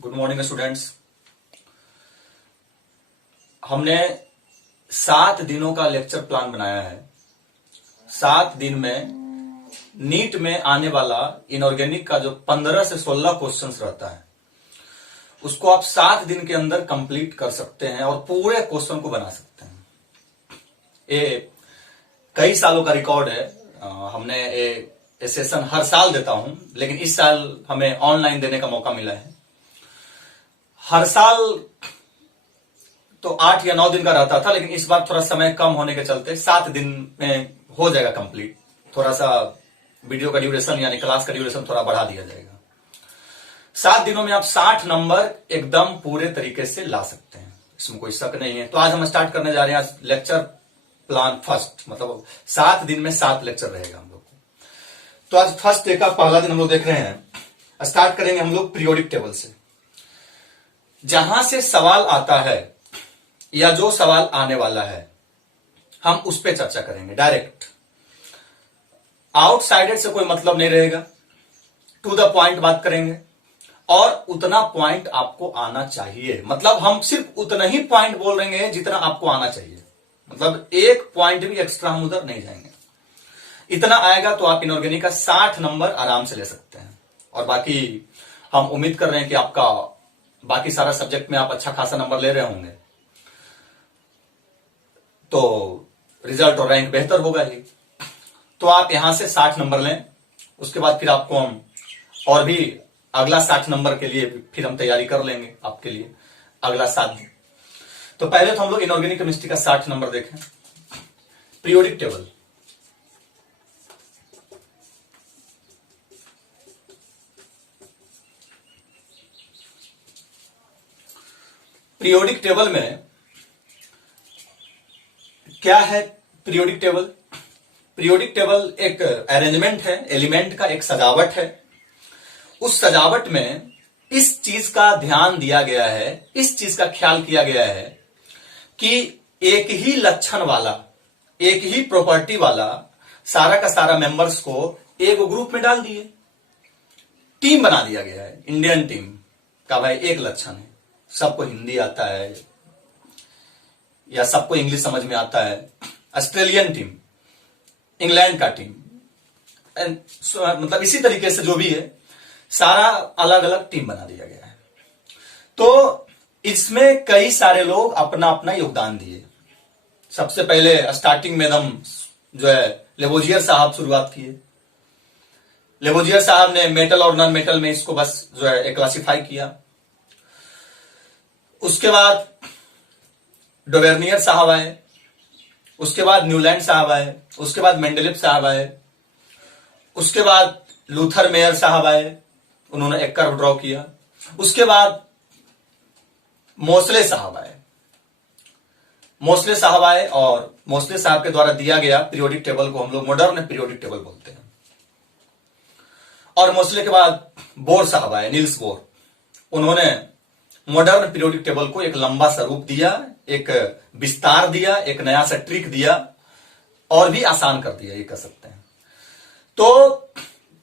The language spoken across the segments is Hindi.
Good morning students. हमने 7 दिनों का लेक्चर प्लान बनाया है। 7 दिन में नीट में आने वाला इनऑर्गेनिक का जो 15 से 16 क्वेश्चंस रहता है उसको आप 7 दिन के अंदर कंप्लीट कर सकते हैं और पूरे क्वेश्चन को बना सकते हैं। ये कई सालों का रिकॉर्ड है। हमने ये सेशन हर साल देता हूं, लेकिन इस साल हमें ऑनलाइन देने का मौका मिला है। हर साल तो 8 या 9 दिन का रहता था, लेकिन इस बार थोड़ा समय कम होने के चलते 7 दिन में हो जाएगा कंप्लीट। थोड़ा सा वीडियो का ड्यूरेशन यानी क्लास का ड्यूरेशन थोड़ा बढ़ा दिया जाएगा। 7 दिनों में आप 60 नंबर एकदम पूरे तरीके से ला सकते हैं, इसमें कोई शक नहीं है। तो आज हम स्टार्ट करने जा रहे हैं लेक्चर प्लान फर्स्ट, मतलब 7 दिन में 7 लेक्चर रहेगा हम लोग को। तो आज फर्स्ट डे का पहला दिन हम लोग देख रहे हैं। स्टार्ट करेंगे हम लोग पीरियोडिक टेबल से। जहां से सवाल आता है या जो सवाल आने वाला है हम उस पर चर्चा करेंगे डायरेक्ट। आउटसाइडर से कोई मतलब नहीं रहेगा, टू द पॉइंट बात करेंगे और उतना पॉइंट आपको आना चाहिए। मतलब हम सिर्फ उतना ही पॉइंट बोल रहे हैं जितना आपको आना चाहिए, मतलब एक पॉइंट भी एक्स्ट्रा हम उधर नहीं जाएंगे। इतना आएगा तो आप इनऑर्गेनिक का 60 नंबर आराम से ले सकते हैं। और बाकी हम उम्मीद कर रहे हैं कि आपका बाकी सारा सब्जेक्ट में आप अच्छा खासा नंबर ले रहे होंगे, तो रिजल्ट और रैंक बेहतर होगा ही। तो आप यहां से 60 नंबर लें, उसके बाद फिर आपको हम और भी अगला 60 नंबर के लिए फिर हम तैयारी कर लेंगे आपके लिए अगला 7 दिन। तो पहले तो हम लोग इनऑर्गेनिक केमिस्ट्री का 60 नंबर देखें। Periodic table. पीरियोडिक टेबल में क्या है? पीरियोडिक टेबल एक अरेंजमेंट है, एलिमेंट का एक सजावट है। उस सजावट में इस चीज का ध्यान दिया गया है, इस चीज का ख्याल किया गया है कि एक ही लक्षण वाला, एक ही प्रॉपर्टी वाला सारा का सारा मेंबर्स को एक ग्रुप में डाल दिए, टीम बना दिया गया है। इंडियन टीम का भाई एक लक्षण है, सबको हिंदी आता है या सबको इंग्लिश समझ में आता है। ऑस्ट्रेलियन टीम, इंग्लैंड का टीम, मतलब इसी तरीके से जो भी है सारा अलग अलग टीम बना दिया गया है। तो इसमें कई सारे लोग अपना अपना योगदान दिए। सबसे पहले स्टार्टिंग में एकदम जो है लेबोजियर साहब शुरुआत किए। लेबोजियर साहब ने मेटल और नॉन मेटल में इसको बस जो है क्लासिफाई किया। उसके बाद डोवेर्नियर साहब आए, उसके बाद न्यूलैंड साहब आए, उसके बाद मेंडेलिव साहब आए, उसके बाद लूथर मेयर साहब आए, उन्होंने एक कर्व ड्रॉ किया। उसके बाद मोसले साहब आए। मोसले साहब आए और मोसले साहब के द्वारा दिया गया पीरियोडिक टेबल को हम लोग मॉडर्न पीरियोडिक टेबल बोलते हैं। और मोसले के बाद बोर साहब आए, नील्स बोर। उन्होंने मॉडर्न पीरियोडिक टेबल को एक लंबा सा रूप दिया, एक विस्तार दिया, एक नया सा ट्रिक दिया और भी आसान कर दिया, ये कह सकते हैं। तो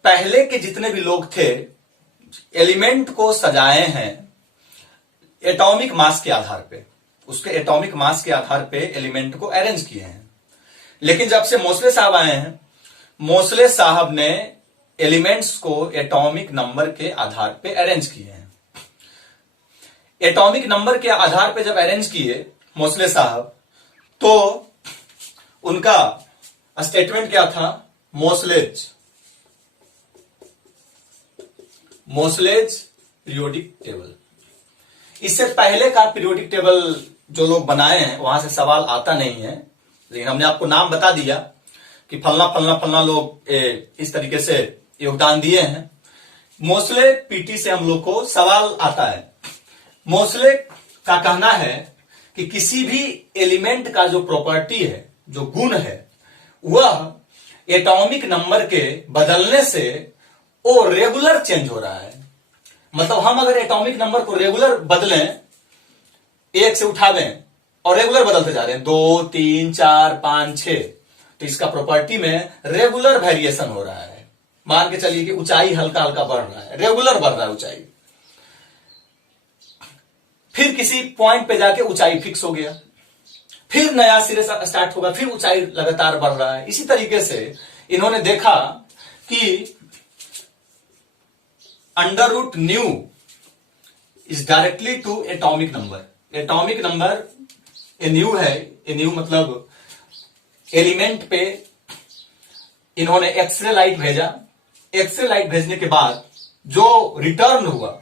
पहले के जितने भी लोग थे एलिमेंट को सजाए हैं एटॉमिक मास के आधार पे, उसके एटॉमिक मास के आधार पे एलिमेंट को अरेंज किए हैं। लेकिन जब से मोसले साहब आए हैं, मोसले साहब ने एलिमेंट्स को एटॉमिक नंबर के आधार पे अरेंज किए हैं। एटॉमिक नंबर के आधार पे जब अरेंज किए मोसले साहब, तो उनका स्टेटमेंट क्या था? मोसलेज पीरियोडिक टेबल। इससे पहले का पीरियोडिक टेबल जो लोग बनाए हैं वहां से सवाल आता नहीं है, लेकिन हमने आपको नाम बता दिया कि फलना फलना फलना लोग इस तरीके से योगदान दिए हैं। मोसले पीटी से हम लोग को सवाल आता है। मोसले का कहना है कि किसी भी एलिमेंट का जो प्रॉपर्टी है, जो गुण है, वह एटॉमिक नंबर के बदलने से वो रेगुलर चेंज हो रहा है। मतलब हम अगर एटॉमिक नंबर को रेगुलर बदलें, 1 से उठावें और रेगुलर बदलते जा रहे हैं 2, 3, 4, 5, 6, तो इसका प्रॉपर्टी में रेगुलर वेरिएशन हो रहा है। मान के चलिए कि ऊंचाई हल्का हल्का बढ़ रहा है, रेगुलर बढ़ रहा है ऊंचाई। फिर किसी पॉइंट पे जाके ऊंचाई फिक्स हो गया, फिर नया सिरे से स्टार्ट होगा, फिर ऊंचाई लगातार बढ़ रहा है। इसी तरीके से इन्होंने देखा कि under root nu is directly to atomic number. Atomic number a nu है, ए न्यू मतलब एलिमेंट पे इन्होंने एक्सरे लाइट भेजा। एक्सरे लाइट भेजने के बाद जो रिटर्न हुआ,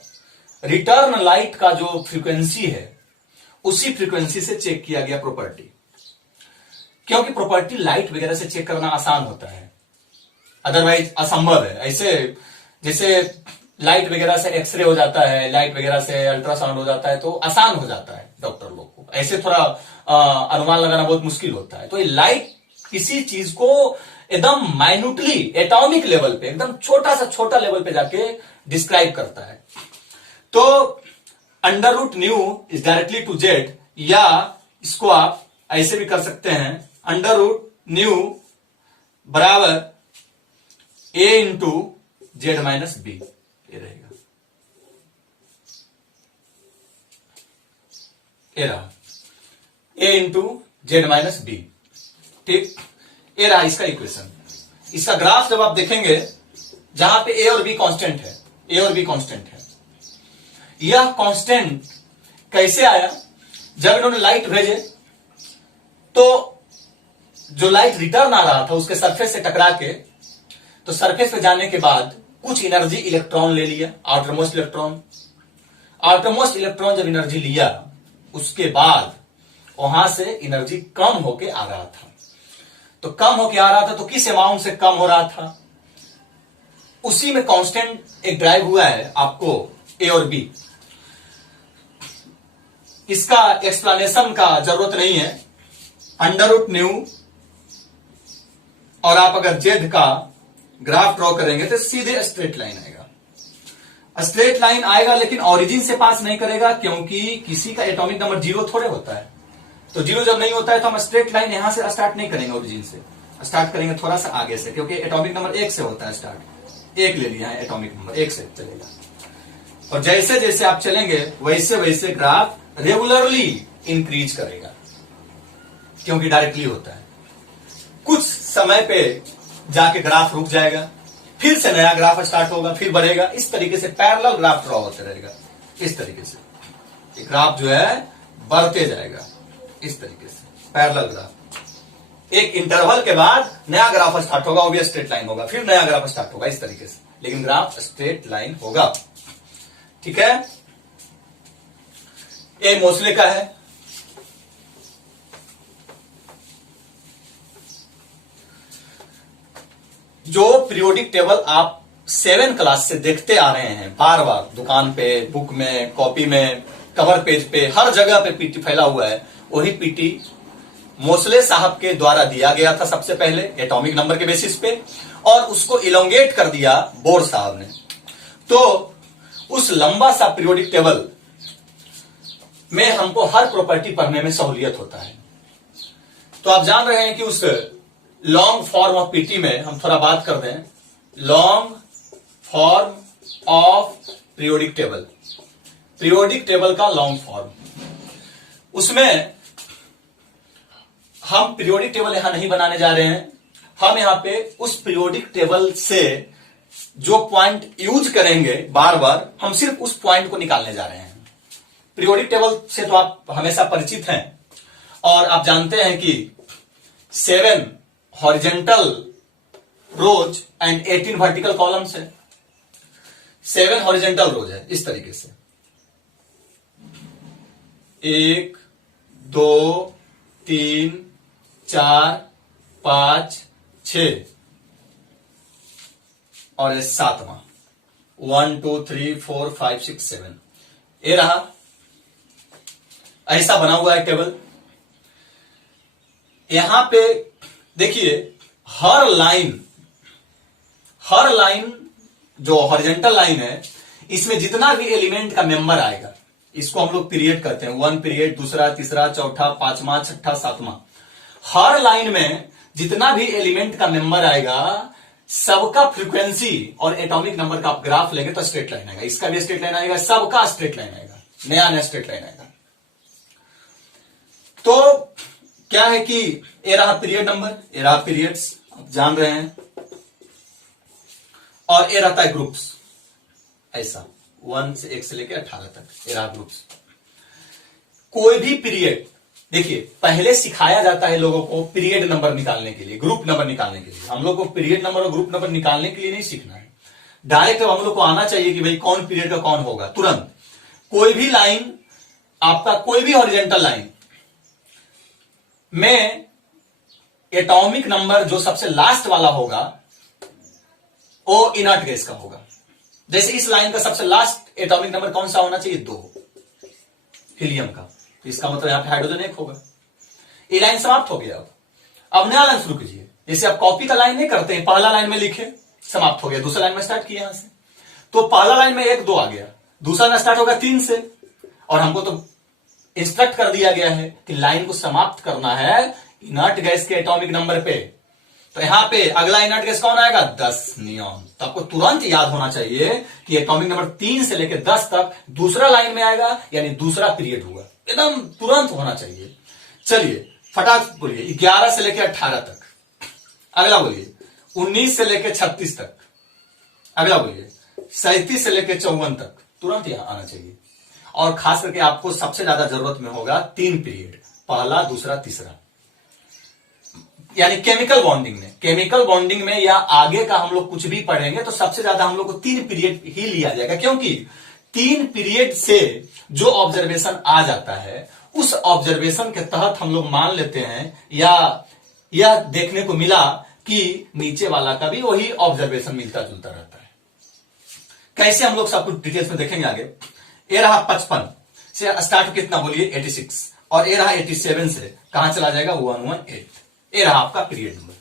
रिटर्न लाइट का जो फ्रीक्वेंसी है उसी फ्रीक्वेंसी से चेक किया गया प्रॉपर्टी, क्योंकि प्रॉपर्टी लाइट वगैरह से चेक करना आसान होता है, अदरवाइज असंभव है। ऐसे जैसे लाइट वगैरह से एक्सरे हो जाता है, लाइट वगैरह से अल्ट्रासाउंड हो जाता है तो आसान हो जाता है डॉक्टर लोग को, ऐसे थोड़ा अनुमान लगाना बहुत मुश्किल होता है। तो ये लाइट किसी चीज को एकदम माइन्यूटली एटॉमिक लेवल पे, एकदम छोटा सा छोटा लेवल पे जाके डिस्क्राइब करता है। तो under root nu is directly to Z, या इसको आप ऐसे भी कर सकते हैं, अंडर रूट न्यू बराबर ए इंटू जेड माइनस बी, ये रहेगा, ये रहा ए इंटू जेड माइनस बी। ठीक, ये रहा इसका इक्वेशन। इसका ग्राफ जब आप देखेंगे जहां पे ए और बी कांस्टेंट है, ए और बी कांस्टेंट है, यह कांस्टेंट कैसे आया? जब इन्होंने लाइट भेजे तो जो लाइट रिटर्न आ रहा था उसके सरफेस से टकरा के, तो सरफेस पे जाने के बाद कुछ एनर्जी इलेक्ट्रॉन ले लिया, आउटरमोस्ट इलेक्ट्रॉन। आउटरमोस्ट इलेक्ट्रॉन जब एनर्जी लिया उसके बाद वहां से एनर्जी कम होके आ रहा था। तो कम होके आ रहा था तो किस अमाउंट से कम हो रहा था, उसी में कांस्टेंट एक ड्राइव हुआ है आपको ए और बी। इसका एक्सप्लेनेशन का जरूरत नहीं है, अंडर रूट न्यू और आप अगर जेड का ग्राफ ड्रॉ करेंगे तो सीधे स्ट्रेट लाइन आएगा। स्ट्रेट लाइन आएगा लेकिन ओरिजिन से पास नहीं करेगा, क्योंकि किसी का एटॉमिक नंबर 0 थोड़े होता है। तो 0 जब नहीं होता है तो हम स्ट्रेट लाइन यहां से स्टार्ट नहीं करेंगे, ओरिजिन से स्टार्ट करेंगे थोड़ा सा आगे से, क्योंकि एटॉमिक नंबर 1 से होता है स्टार्ट। 1 ले लिया है, एटॉमिक नंबर 1 से चलेगा। और जैसे जैसे आप चलेंगे वैसे वैसे ग्राफ रेगुलरली इंक्रीज करेगा, क्योंकि डायरेक्टली होता है। कुछ समय पे जाके ग्राफ रुक जाएगा, फिर से नया ग्राफ स्टार्ट होगा, फिर बढ़ेगा। इस तरीके से पैरेलल ग्राफ ड्रॉ होते रहेगा। इस तरीके से ग्राफ जो है बढ़ते जाएगा, इस तरीके से पैरेलल ग्राफ। एक इंटरवल के बाद नया ग्राफ स्टार्ट होगा, वो भी स्ट्रेट लाइन होगा, फिर नया ग्राफ स्टार्ट होगा, इस तरीके से, लेकिन ग्राफ स्ट्रेट लाइन होगा। ठीक है, ये मोस्ले का है। जो पीरियोडिक टेबल आप 7 क्लास से देखते आ रहे हैं, बार बार दुकान पे, बुक में, कॉपी में, कवर पेज पे, हर जगह पे पीटी फैला हुआ है, वही पीटी मोस्ले साहब के द्वारा दिया गया था सबसे पहले एटॉमिक नंबर के बेसिस पे, और उसको इलोंगेट कर दिया बोर साहब ने। तो उस लंबा सा पीरियोडिक टेबल में हमको हर प्रॉपर्टी पढ़ने में सहूलियत होता है। तो आप जान रहे हैं कि उस लॉन्ग फॉर्म ऑफ पीटी में हम थोड़ा बात कर दें। Long form of periodic table, periodic table का लॉन्ग फॉर्म, उसमें हम पीरियोडिक टेबल यहां नहीं बनाने जा रहे हैं। हम यहां पे उस पीरियोडिक टेबल से जो पॉइंट यूज करेंगे बार बार, हम सिर्फ उस पॉइंट को निकालने जा रहे हैं। पीरियोडिक टेबल से तो आप हमेशा परिचित हैं, और आप जानते हैं कि 7 horizontal rows and 18 vertical columns है। 7 हॉरिजेंटल रोज है इस तरीके से, 1 2 3 4 5 6 और ये 7वां 1 2 3 4 5 6 7, ये रहा। ऐसा बना हुआ है टेबल। यहां पे देखिए हर लाइन जो हॉरिजेंटल लाइन है, इसमें जितना भी एलिमेंट का मेंबर आएगा, इसको हम लोग पीरियड कहते हैं। 1 पीरियड, दूसरा, तीसरा, चौथा, 5वां, 6ठा, 7वां। हर लाइन में जितना भी एलिमेंट का मेंबर आएगा, सबका फ्रीक्वेंसी और एटॉमिक नंबर का आप ग्राफ लेंगे तो स्ट्रेट लाइन आएगा। इसका भी स्ट्रेट लाइन आएगा, सबका स्ट्रेट लाइन आएगा। नया स्ट्रेट लाइन आएगा। तो क्या है कि ये रहा पीरियड नंबर, ये रहा पीरियड्स, आप जान रहे हैं, और ये रहता है ग्रुप्स, ऐसा 1 से 1 से लेकर 18 तक ये रहा ग्रुप्स। कोई भी पीरियड, देखिए पहले सिखाया जाता है लोगों को पीरियड नंबर निकालने के लिए, ग्रुप नंबर निकालने के लिए। हम लोग को पीरियड नंबर और ग्रुप नंबर निकालने के लिए नहीं सीखना है, डायरेक्ट हम लोग को आना चाहिए कि भाई कौन पीरियड का कौन होगा तुरंत। कोई भी लाइन, आपका कोई भी हॉरिजॉन्टल लाइन में एटॉमिक नंबर जो सबसे लास्ट वाला होगा वो इनर्ट गैस का होगा। जैसे इस लाइन का सबसे लास्ट एटॉमिक नंबर कौन सा होना चाहिए? 2, हीलियम का। तो इसका मतलब यहां पे हाइड्रोजन 1 होगा। ये लाइन समाप्त हो गया। अब नया लाइन शुरू कीजिए। जैसे आप कॉपी का लाइन नहीं करते हैं, पहला लाइन में लिखे, समाप्त हो गया, दूसरा लाइन में स्टार्ट किया यहां से, तो पहला लाइन में 1 2 आ गया, दूसरा लाइन स्टार्ट होगा 3 से, और हमको तो इंस्ट्रक्ट कर दिया गया है कि लाइन को समाप्त करना है इनर्ट गैस के एटॉमिक नंबर पे। तो यहां पे अगला इनर्ट गैस कौन आएगा? 10 नियॉन। तो आपको तुरंत याद होना चाहिए कि एटॉमिक नंबर 3 से लेकर 10 तक दूसरा लाइन में आएगा, यानी दूसरा पीरियड हुआ, एकदम तुरंत होना चाहिए। चलिए फटाक बोलिए 11 से लेकर 18 तक। अगला बोलिए 19 से लेकर 36 तक। अगला बोलिए 37 से लेकर 54 तक। तुरंत यहां आना चाहिए। और खास करके आपको सबसे ज्यादा जरूरत में होगा 3 पीरियड, पहला, दूसरा, तीसरा, यानी केमिकल बॉन्डिंग में। केमिकल बॉन्डिंग में या आगे का हम लोग कुछ भी पढ़ेंगे तो सबसे ज्यादा हम लोग को 3 पीरियड ही लिया जाएगा, क्योंकि 3 पीरियड से जो ऑब्जर्वेशन आ जाता है उस ऑब्जर्वेशन के तहत हम लोग मान लेते हैं, या यह देखने को मिला कि नीचे वाला का भी वही ऑब्जर्वेशन मिलता जुलता रहता है। कैसे हम लोग सब कुछ डिटेल्स में देखेंगे आगे। ये रहा 55 से स्टार्ट कितना बोलिए 86, और ये रहा 87 से कहां चला जाएगा 118। ये रहा आपका पीरियड नंबर।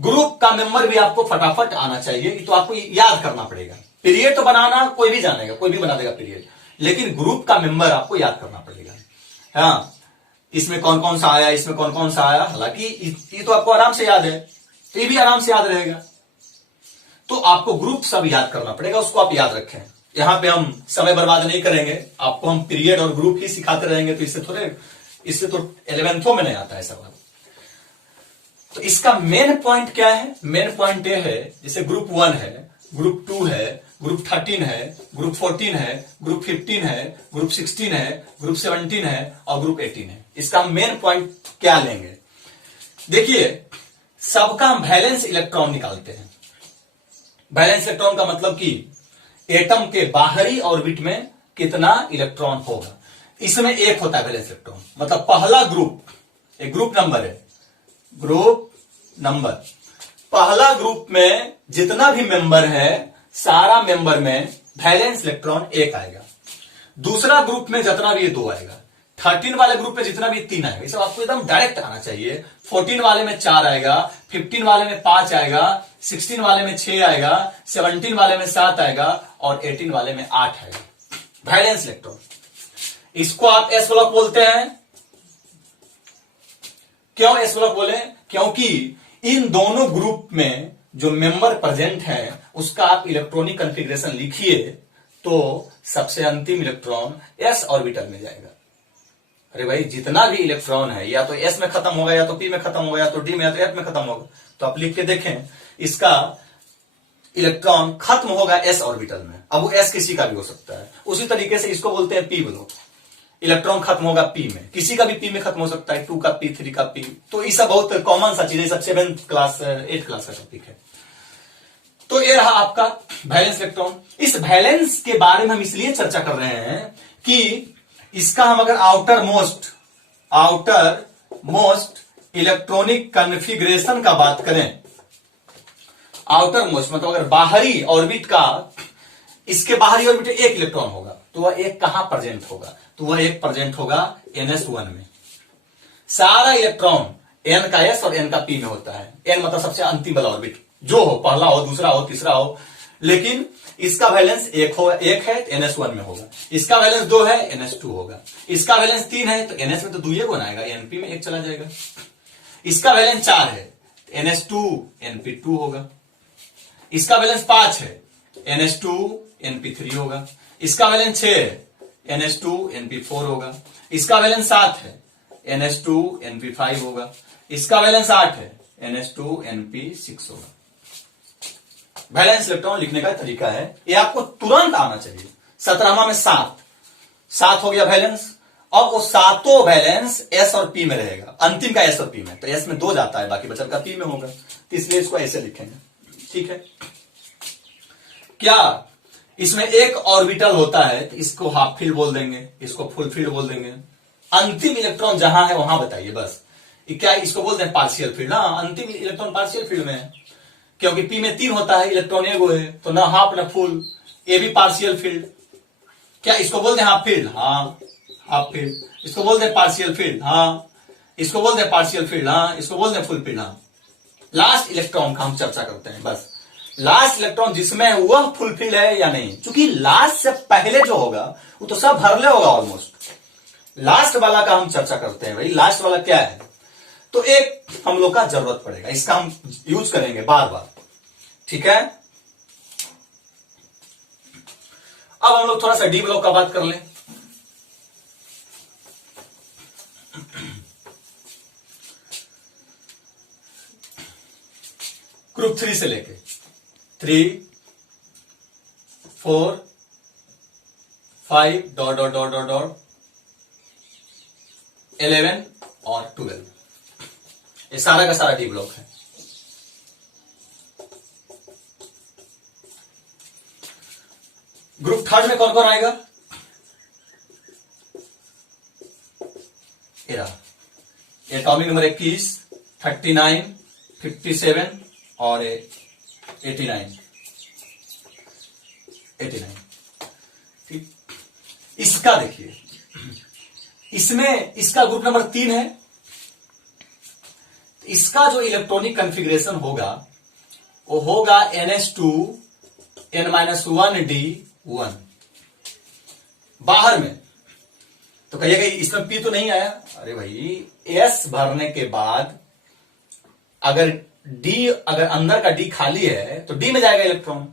ग्रुप का मेंबर भी आपको फटाफट आना चाहिए, तो आपको याद करना पड़ेगा। पीरियड तो बनाना कोई भी जानेगा, कोई भी बना देगा पीरियड, लेकिन ग्रुप का मेंबर आपको याद करना पड़ेगा। हाँ, इसमें कौन कौन सा आया, इसमें कौन कौन सा आया, हालांकि ये तो आपको आराम से याद है, तो ये भी आराम से याद रहेगा। तो आपको ग्रुप सब याद करना पड़ेगा, उसको आप याद रखें। यहां पे हम समय बर्बाद नहीं करेंगे, आपको हम पीरियड और ग्रुप ही सिखाते रहेंगे, तो इससे तो 11वीं में नहीं आता है सवाल। तो इसका मेन पॉइंट क्या है? मेन पॉइंट ये है, जैसे ग्रुप 1 है, ग्रुप 2 है, ग्रुप 13 है, ग्रुप 14 है, ग्रुप 15 है, ग्रुप 16 है, ग्रुप 17 है और ग्रुप 18 है। इसका मेन पॉइंट क्या लेंगे? देखिए, सबका हम वैलेंस इलेक्ट्रॉन निकालते हैं। वैलेंस इलेक्ट्रॉन का मतलब कि एटम के बाहरी ऑर्बिट में कितना इलेक्ट्रॉन होगा। इसमें एक होता है वैलेंस इलेक्ट्रॉन, मतलब पहला ग्रुप, एक ग्रुप नंबर है, ग्रुप नंबर, पहला ग्रुप में जितना भी मेंबर है सारा मेंबर में वैलेंस इलेक्ट्रॉन 1 आएगा। दूसरा ग्रुप में जितना भी 2 आएगा। 13 वाले ग्रुप में जितना भी 3 आएगा। ये सब आपको एकदम डायरेक्ट आना चाहिए। 14 वाले में 4 आएगा, 15 वाले में 5 आएगा, 16 वाले में 6 आएगा, 17 वाले में 7 आएगा और 18 वाले में 8 आएगा। वैलेंस इलेक्ट्रॉन, इसको आप एस ब्लॉक बोलते हैं। क्यों एस ब्लॉक बोले? क्योंकि इन दोनों ग्रुप में जो मेंबर प्रेजेंट हैं उसका आप इलेक्ट्रॉनिक कॉन्फ़िगरेशन लिखिए तो सबसे अंतिम इलेक्ट्रॉन एस ऑर्बिटल में जाएगा। अरे भाई, जितना भी इलेक्ट्रॉन है या तो एस में खत्म होगा, या तो पी में खत्म होगा, या तो डी में, या तो एफ में खत्म होगा। तो आप लिख के देखें, इसका इलेक्ट्रॉन खत्म होगा एस ऑर्बिटल में। अब वो एस किसी का भी हो सकता है। उसी तरीके से इसको बोलते हैं पी ब्लॉक। इलेक्ट्रॉन खत्म होगा पी में, किसी का भी पी में खत्म हो सकता है, 2 का पी, 3 का पी। तो ये सब बहुत कॉमन सा चीज है, सब 7th क्लास 8th क्लास का टॉपिक है। तो ये रहा आपका वैलेंस इलेक्ट्रॉन। इस वैलेंस के बारे में हम इसलिए चर्चा कर रहे हैं कि इसका हम अगर आउटर मोस्ट इलेक्ट्रॉनिक कॉन्फ़िगरेशन का बात करें, आउटर मोस्ट मतलब अगर बाहरी ऑर्बिट का, इसके बाहरी ऑर्बिट में 1 इलेक्ट्रॉन होगा, तो वह 1 कहां प्रेजेंट होगा? तो वह 1 प्रेजेंट होगा ns1 में। सारा इलेक्ट्रॉन n का s और n का p में होता है। n मतलब सबसे अंतिम वाला ऑर्बिट, जो हो, पहला हो, दूसरा हो, तीसरा हो। लेकिन इसका वैलेंस 1 है तो ns1 में होगा। इसका वैलेंस 2 है, ns2 होगा। इसका वैलेंस 3 है तो ns में तो 2 गुना आएगा, np में 1 चला जाएगा। इसका वैलेंस 4 है तो ns2 np2 होगा। इसका वैलेंस 5 है ns2 np3 होगा। इसका वैलेंस 6 है NH2 NP4 होगा। इसका वैलेंस 7 है, NH2 NP5 होगा। इसका वैलेंस 8 है, NH2 NP6 होगा। वैलेंस इलेक्ट्रॉन लिखने का तरीका है, ये आपको तुरंत आना चाहिए। 17वां में 7 हो गया वैलेंस। अब वो सातों वैलेंस S और P में रहेगा, अंतिम का S और P में, तो S में 2 जाता है, बाकी बचत का P में होगा, तो इसलिए इसको ऐसे लिखेंगे। ठीक है, क्या इसमें एक ऑर्बिटल होता है तो इसको हाफ फील्ड बोल देंगे, इसको फुल फील्ड बोल देंगे। अंतिम इलेक्ट्रॉन जहां है वहां बताइए बस, क्या इसको बोलते हैं पार्शियल फील्ड। हाँ, अंतिम इलेक्ट्रॉन पार्शियल फील्ड में है, क्योंकि P में 3 होता है, इलेक्ट्रॉन एगो है, तो ना हाफ ना फुल, ये भी पार्शियल फील्ड। क्या इसको बोलते हैं हाफ फील्ड? हाँ, हाफ फील्ड। इसको बोलते हैं पार्शियल फील्ड? हाँ। इसको बोलते हैं पार्शियल फील्ड? हाँ। इसको बोलते हैं फुल फील्ड? हाँ। लास्ट इलेक्ट्रॉन का हम चर्चा करते हैं बस, लास्ट इलेक्ट्रॉन जिसमें है वह फुल फील्ड है या नहीं, क्योंकि लास्ट से पहले जो होगा वो तो सब भरले होगा ऑलमोस्ट। लास्ट वाला का हम चर्चा करते हैं भाई, लास्ट वाला क्या है, तो एक हम लोग का जरूरत पड़ेगा, इसका हम यूज करेंगे बार बार। ठीक है, अब हम लोग थोड़ा सा डी ब्लॉक का बात कर लें। ग्रुप 3 से लेके 3, 4, 5 dot dot dot dot dot 11 और 12, ये सारा का सारा डी ब्लॉक है। ग्रुप 3 में कौन कौन आएगा? एटॉमिक नंबर 21, 39, 57 और 89। ठीक, इसका देखिए, इसमें इसका ग्रुप नंबर 3 है, इसका जो इलेक्ट्रॉनिक कॉन्फ़िगरेशन होगा वो होगा NH2 N-1D1 बाहर में। तो कहिएगा इसमें P तो नहीं आया, अरे भाई S भरने के बाद अगर अंदर का D खाली है तो D में जाएगा इलेक्ट्रॉन।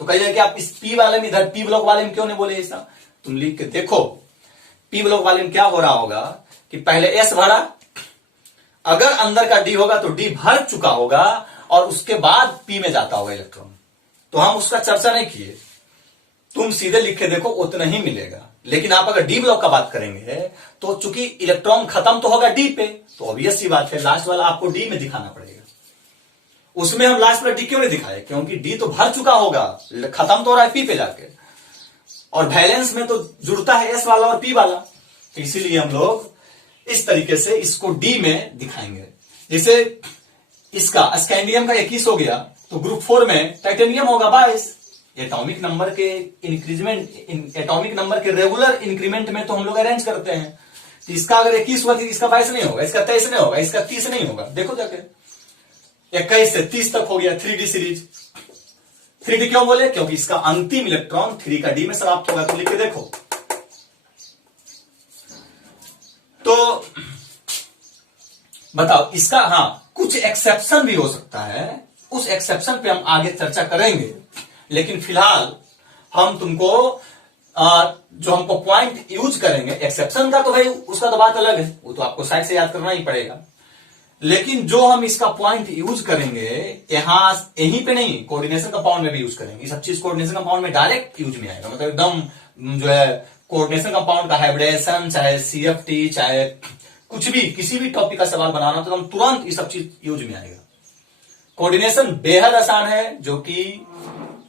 तो कहिएगा कि आप इस P वाले में, इधर P ब्लॉक वाले में क्यों नहीं बोले ऐसा, तुम लिख के देखो। P ब्लॉक वाले में क्या हो रहा होगा कि पहले S भरा, अगर अंदर का D होगा तो D भर चुका होगा और उसके बाद P में जाता होगा इलेक्ट्रॉन। तो हम उसका चर्चा नहीं किए, तुम सीधे लिख के देखो उतना ही मिलेगा। लेकिन आप अगर डी ब्लॉक का बात करेंगे तो चूंकि इलेक्ट्रॉन खत्म तो होगा डी पे, तो ऑब्वियस सी बात है लास्ट वाला आपको डी में दिखाना पड़ेगा। उसमें हम लास्ट वाला डी क्यों नहीं दिखाए, क्योंकि डी तो भर चुका होगा, खत्म तो हो रहा है पी पे जाके, और बैलेंस में तो जुड़ता है एस वाला और पी वाला। तो इसीलिए हम लोग इस तरीके से इसको डी में दिखाएंगे। जैसे इसका स्कैंडियम का 21 हो गया, तो ग्रुप 4 में टाइटेनियम होगा 22। एटॉमिक नंबर के इंक्रीजमेंट, एटॉमिक नंबर के रेगुलर इंक्रीमेंट में तो हम लोग अरेंज करते हैं। तो इसका अगर 21 हुआ तो इसका 22 नहीं होगा, इसका 23 नहीं होगा, इसका 30 नहीं होगा। देखो जाके 21 से 30 तक हो गया 3D सीरीज। 3D क्यों बोले, क्योंकि इसका अंतिम इलेक्ट्रॉन 3 का डी में समाप्त होगा। तो लिख के देखो, तो बताओ इसका, हाँ कुछ एक्सेप्शन भी हो सकता है, उस एक्सेप्शन पे हम आगे चर्चा करेंगे। लेकिन फिलहाल हम तुमको जो हमको पॉइंट यूज करेंगे एक्सेप्शन का, तो भाई उसका तो बात अलग है, वो तो आपको साइड से याद करना ही पड़ेगा। लेकिन जो हम इसका पॉइंट यूज करेंगे यहीं पे नहीं, कोऑर्डिनेशन कंपाउंड में भी यूज करेंगे। ये सब चीज कोऑर्डिनेशन कंपाउंड में डायरेक्ट यूज में आएगा। मतलब एकदम जो है कोऑर्डिनेशन कंपाउंड का हाइब्रिडेशन, चाहे CFT, चाहे कुछ भी, किसी भी टॉपिक का सवाल बनाना तो हम तुरंत ये सब चीज यूज में आएगा। कोऑर्डिनेशन बेहद आसान है, जो कि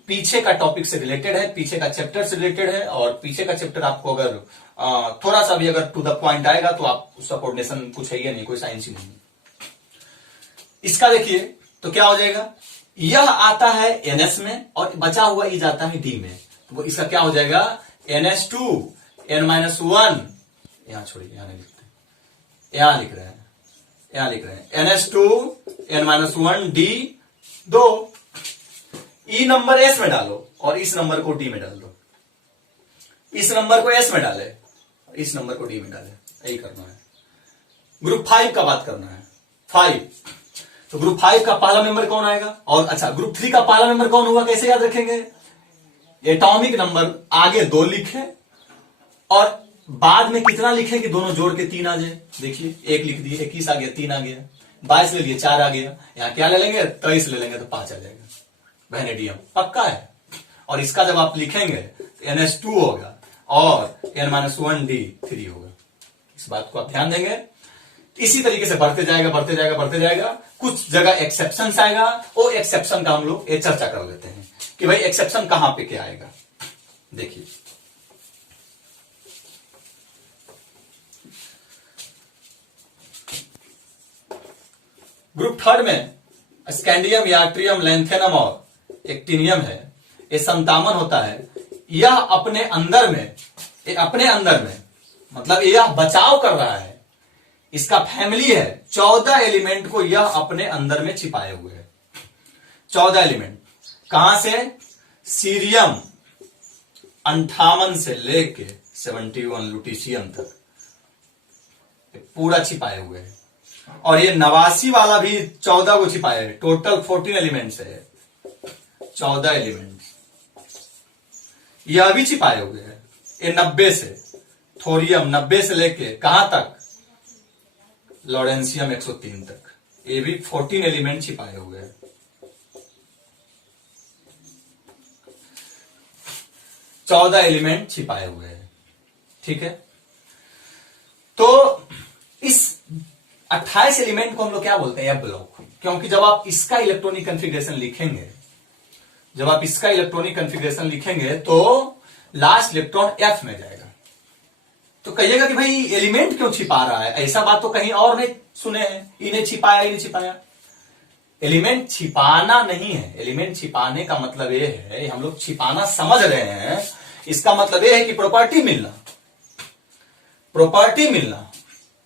पीछे का टॉपिक से रिलेटेड है, पीछे का चैप्टर से रिलेटेड है, और पीछे का चैप्टर आपको अगर थोड़ा सा भी अगर टू द पॉइंट आएगा तो आप उसका कोऑर्डिनेशन कुछ है या नहीं, कोई साइंस ही नहीं। इसका देखिए तो क्या हो जाएगा, यह आता है NS में और बचा हुआ ई जाता है D में, तो इसका क्या हो जाएगा NH2 N-1, यहां छोड़िए, यहां नहीं लिखते, यहां लिख रहे हैं NH2 N-1D2। ई नंबर S में डालो और इस नंबर को D में डाल दो, इस नंबर को S में डाले और इस नंबर को D में डाले, यही करना है। ग्रुप 5 का बात करना है, 5। तो ग्रुप 5 का पहला मेंबर कौन आएगा, और अच्छा ग्रुप 3 का पहला मेंबर कौन होगा, कैसे याद रखेंगे, एटॉमिक नंबर आगे 2 लिखे और बाद में कितना लिखें कि दोनों जोड़ के 3 आ जाए। देखिए 1 लिख दिए, 21 आ गया, 3 आ गया, 22 ले लिए, 4 आ गया, यहाँ क्या ले लेंगे 23 ले लेंगे तो 5 आ जाएगा। वैनेडियम पक्का है। और इसका जब आप लिखेंगे तो NH2 होगा और N-1D3 होगा। इस बात को आप ध्यान देंगे। इसी तरीके से बढ़ते जाएगा बढ़ते जाएगा बढ़ते जाएगा। कुछ जगह एक्सेप्शन आएगा, वो एक्सेप्शन का हम लोग ये चर्चा कर लेते हैं कि भाई एक्सेप्शन कहां पे क्या आएगा। देखिए ग्रुप थर्ड में स्कैंडियम, याट्रियम, लैंथेनम और एक्टिनियम है। ये संतामन होता है। यह अपने अंदर में मतलब यह बचाव कर रहा है। इसका फैमिली है, 14 एलिमेंट को यह अपने अंदर में छिपाए हुए है। 14 एलिमेंट कहां से? सीरियम 58 से लेके 71 लुटीशियम तक पूरा छिपाए हुए हैं। और ये 89 वाला भी 14 को छिपाए हुए। टोटल 14 एलिमेंट्स है, 14 एलिमेंट यह भी छिपाए हुए हैं। ये 90 से थोरियम 90 से लेके कहां तक? लॉरेंसियम 103 तक। ये भी 14 एलिमेंट छिपाए हुए हैं। चौदह एलिमेंट छिपाए हुए हैं। ठीक है, तो इस 28 एलिमेंट को हम लोग क्या बोलते हैं? ब्लॉक। क्योंकि जब आप इसका इलेक्ट्रॉनिक कॉन्फ़िगरेशन लिखेंगे, तो लास्ट इलेक्ट्रॉन F में जाएगा। तो कहिएगा कि भाई एलिमेंट क्यों छिपा रहा है? ऐसा बात तो कहीं और नहीं सुने हैं, इन्हें छिपाया। एलिमेंट छिपाना नहीं है। एलिमेंट छिपाने का मतलब यह है, हम लोग छिपाना समझ रहे हैं, इसका मतलब यह है कि प्रॉपर्टी मिलना,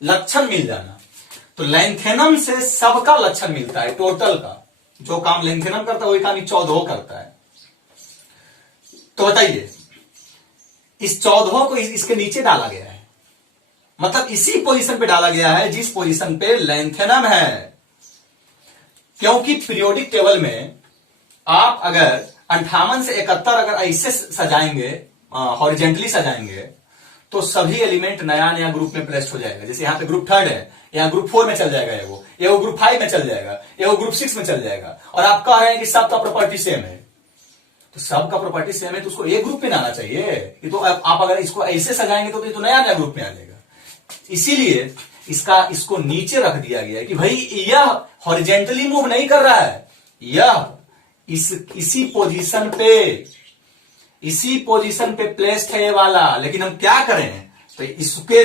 लक्षण मिल जाना। तो लैंथेनम से सबका लक्षण मिलता है, टोटल का। जो काम लैंथेनम करता है वही काम 14 करता है। तो बताइए, इस 14 को इसके नीचे डाला गया है, मतलब इसी पोजीशन पे डाला गया है जिस पोजीशन पे लैंथेनम है। क्योंकि पीरियोडिक टेबल में आप अगर 58 से 71 अगर ऐसे सजाएंगे, हॉरिजेंटली सजाएंगे, तो सभी एलिमेंट नया ग्रुप में प्लेस्ड हो जाएगा। जैसे यहां पे ग्रुप थर्ड है, यहां ग्रुप 4 में चल जाएगा, ये ग्रुप 5 में चल जाएगा, ये ग्रुप 6 में चल जाएगा। और आप कह रहे हैं कि सबका प्रॉपर्टी सेम है, तो सबका प्रॉपर्टी सेम है तो उसको एक ग्रुप में आना चाहिए। ये तो आप अगर इसको ऐसे सजाएंगे तो ये तो नया ग्रुप में आ जाएगा। इसीलिए इसको नीचे रख दिया गया है कि भाई यह हॉरिजेंटली मूव नहीं कर रहा है, यह इसी पोजीशन पे प्लेस्ड है ये वाला। लेकिन हम क्या करें, तो इसके